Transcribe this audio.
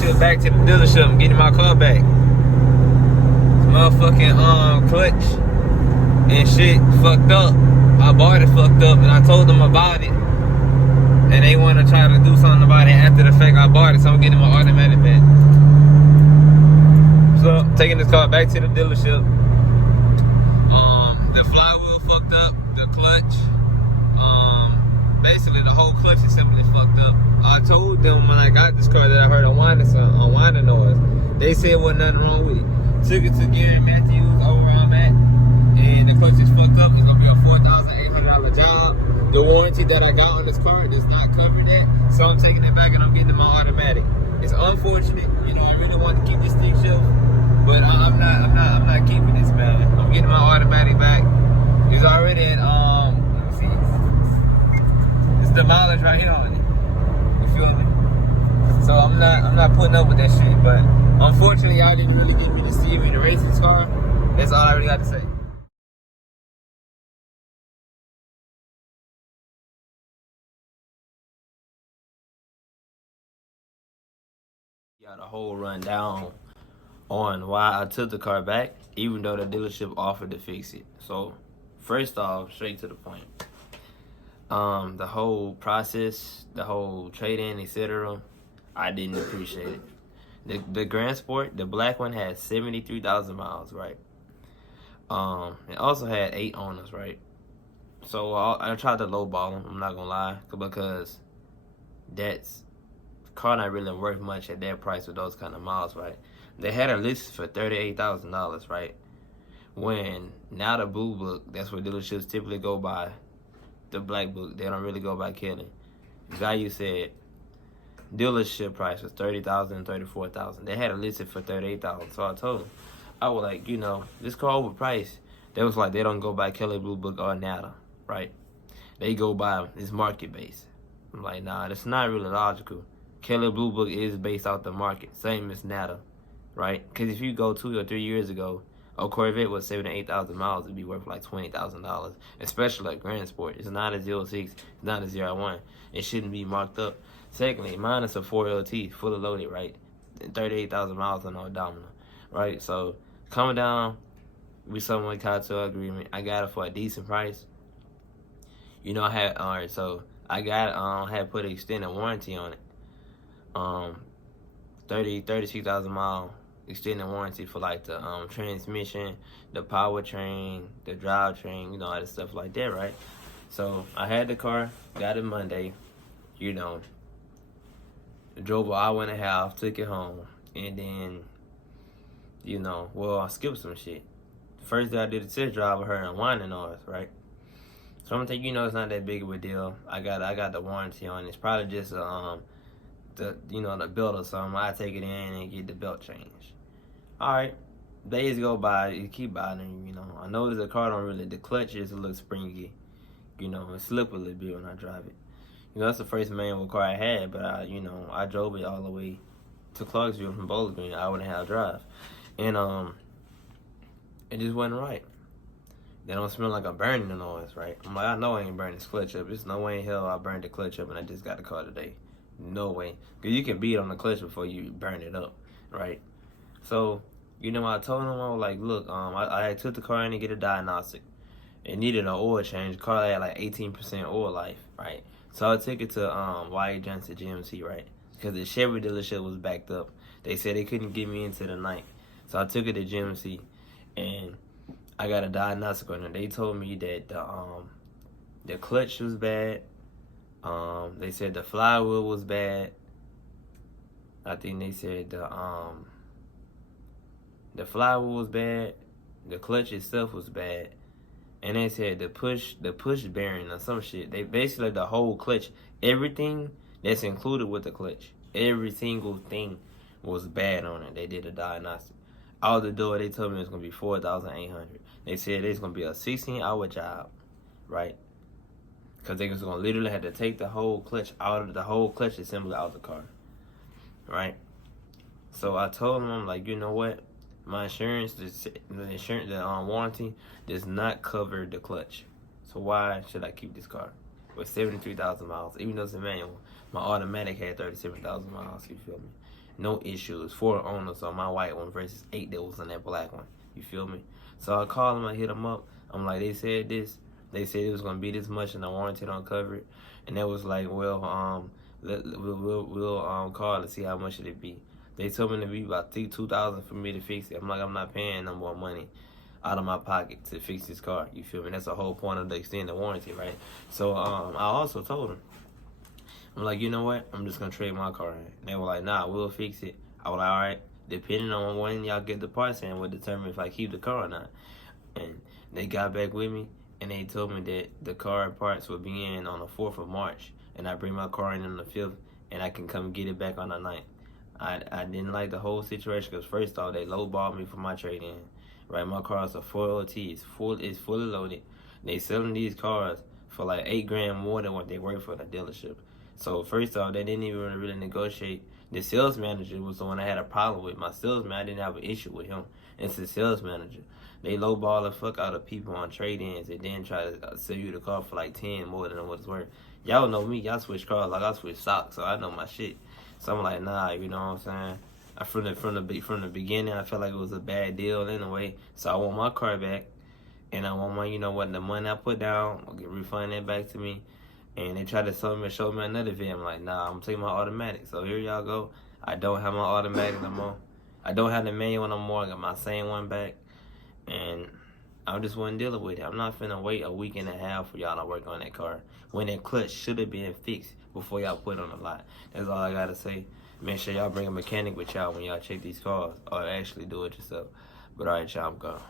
dealership back to the dealership. I'm getting my car back. Motherfucking clutch and shit fucked up. I bought it fucked up, and I told them about it, and they want to try to do something about it after the fact I bought it. So I'm getting my automatic back. So I'm taking this car back to the dealership. The flywheel fucked up, the clutch. Basically the whole clutch assembly fucked up. I told them when I got this car that I heard a whining noise. They said wasn't nothing wrong with it. Took it to Gary Matthews over where I'm at, and the clutch is fucked up. It's gonna be a $4,800 job. The warranty that I got on this car does not cover that, so I'm taking it back and I'm getting my automatic. It's unfortunate, you know. I really want to keep this thing shelf, but I'm not keeping this, man. I'm getting my automatic back. It's already in let me see. It's the mileage right here on it. You feel me? So I'm not putting up with that shit, but unfortunately y'all didn't really get me to see me to race this car. That's all I really got to say. Got a whole rundown on why I took the car back, even though the dealership offered to fix it. So, first off, straight to the point. The whole process, the whole trade-in, etc., I didn't appreciate it. The Grand Sport, the black one, had 73,000 miles, right? It also had 8 owners, right? So I tried to lowball them. I'm not gonna lie, because that's car not really worth much at that price with those kind of miles, right? They had a list for $38,000, right? When now the blue book, that's what dealerships typically go by. The black book, they don't really go by Kelly. Value said dealership price was $30,000 and $34,000. They had it listed for $38,000. So I told them, I was like, you know, this car overpriced. They was like, they don't go by Kelly Blue Book or NADA, right? They go by this market base. I'm like, nah, that's not really logical. Kelly Blue Book is based off the market, same as NADA, right? Because if you go 2 or 3 years ago, a Corvette with 7,000 to 8,000 miles would be worth like $20,000, especially like Grand Sport. It's not a 06, it's not a 01. It shouldn't be marked up. Secondly, mine is a 4LT, fully loaded, right? 38,000 miles on odometer, right? So coming down, we somewhat got to an agreement. I got it for a decent price. You know, I had had put an extended warranty on it. 36,000 mile extended warranty for like the transmission, the powertrain, the drivetrain, you know, all that stuff like that, right? So I had the car, got it Monday, you know, drove an hour and a half, took it home, and then, you know, well, I skipped some shit. First day I did a test drive with her and whining noise, right? So I'm gonna think, you know, it's not that big of a deal. I got the warranty on it. It's probably just the belt or something. I take it in and get the belt changed. All right, days go by, it keep bothering me, you know. I notice the car don't really, the clutch is a little springy, you know, it slip a little bit when I drive it. You know, that's the first manual car I had, but I drove it all the way to Clarksville from Bowling Green, hour and a half drive, and it just wasn't right. They don't smell like I'm burning the noise, right? I'm like, I know I ain't burning this clutch up. There's no way in hell I burned the clutch up and I just got the car today. No way. Because you can beat on the clutch before you burn it up, right? So, you know, I told them, I was like, look, I took the car in to get a diagnostic. It needed an oil change. The car had like 18% oil life, right? So I took it to Y.A. Johnson GMC, right? Because the Chevy dealership was backed up. They said they couldn't get me into the night. So I took it to GMC, and I got a diagnostic on it. They told me that the clutch was bad. They said the flywheel was bad. I think they said the flywheel was bad. The clutch itself was bad. And they said the push bearing or some shit. They basically the whole clutch, everything that's included with the clutch, every single thing was bad on it. They did a diagnostic. Out the door, they told me it was gonna be $4,800. They said it's gonna be a 16-hour job, right? Because they was gonna literally have to take the whole clutch assembly out of the car, right? So I told them, I'm like, you know what? My insurance, the warranty does not cover the clutch. So why should I keep this car with 73,000 miles? Even though it's a manual, my automatic had 37,000 miles. You feel me? no issues. 4 owners on my white one versus 8 that was on that black one. You feel me? So I called them, I hit them up. I'm like, they said this. They said it was gonna be this much, and the warranty don't cover it. And they was like, well, we'll call to see how much it'd be. They told me to be about $2,000 for me to fix it. I'm like, I'm not paying no more money out of my pocket to fix this car. You feel me? That's the whole point of the extended warranty, right? So I also told them, I'm like, you know what? I'm just gonna trade my car in. They were like, nah, we'll fix it. I was like, all right. Depending on when y'all get the parts in, will determine if I keep the car or not. And they got back with me, and they told me that the car parts will be in on the 4th of March, and I bring my car in on the 5th, and I can come get it back on the 9th. I didn't like the whole situation because first off, they lowballed me for my trade-in. Right, my car is a 4LT. It's fully loaded. They selling these cars for like $8 grand more than what they worth for the dealership. So first off, they didn't even really negotiate. The sales manager was the one I had a problem with. My salesman, I didn't have an issue with him. It's the sales manager. They lowball the fuck out of people on trade-ins and then try to sell you the car for like 10 more than what it's worth. Y'all know me. Y'all switch cars like I switch socks, so I know my shit. So I'm like, nah, you know what I'm saying? From the beginning, I felt like it was a bad deal anyway. So I want my car back, and I want my, you know what, the money I put down, I'll get refunded back to me. And they tried to show me another video. I'm like, nah, I'm taking my automatic. So here y'all go. I don't have my automatic no more. I don't have the manual no more. I got my same one back, and I just wasn't dealing with it. I'm not finna wait a week and a half for y'all to work on that car when that clutch should have been fixed before y'all put it on the lot. That's all I gotta say. Make sure y'all bring a mechanic with y'all when y'all check these cars, or actually do it yourself. But alright, y'all, I'm gone.